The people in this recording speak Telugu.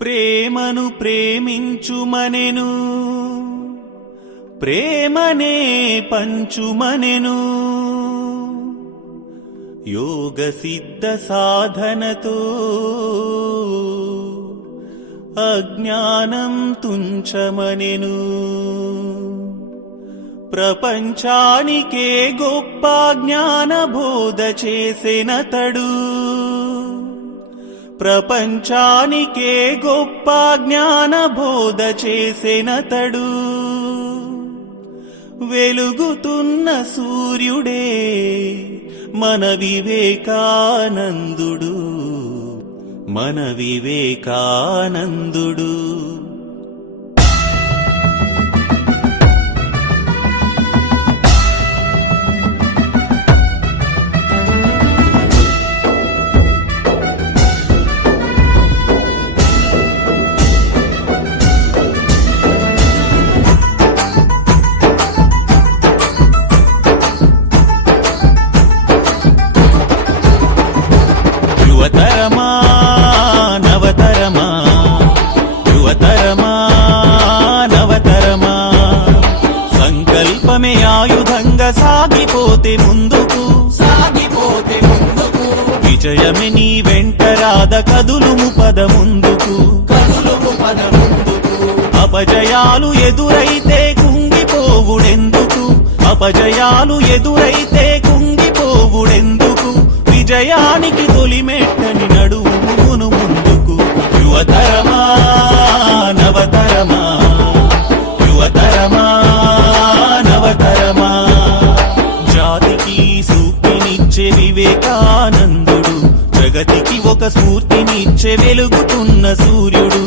ప్రేమను ప్రేమించుమనెను. ప్రేమనే పంచుమనెను. యోగ సిద్ధ సాధనతో అజ్ఞానం తుంచమనెను. ప్రపంచానికే గొప్ప జ్ఞానబోధ చేసిన తడు ప్రపంచానికే గొప్ప జ్ఞాన బోధ చేసెనతడు వెలుగుతున్న సూర్యుడే మన వివేకానందుడు. మన వివేకానందుడు. విజయమే నీ వెంట రాద కదులుము పద ముందుకు కదులుము పద ముందుకు అపజయాలు ఎదురైతే కుంగిపోవుడెందుకు? అపజయాలు ఎదురైతే కుంగిపోవుడెందుకు? విజయానికి తొలిమెట్టని వివేకానందుడు ప్రగతికి ఒక స్ఫూర్తినిచ్చే వెలుగుతున్న సూర్యుడు.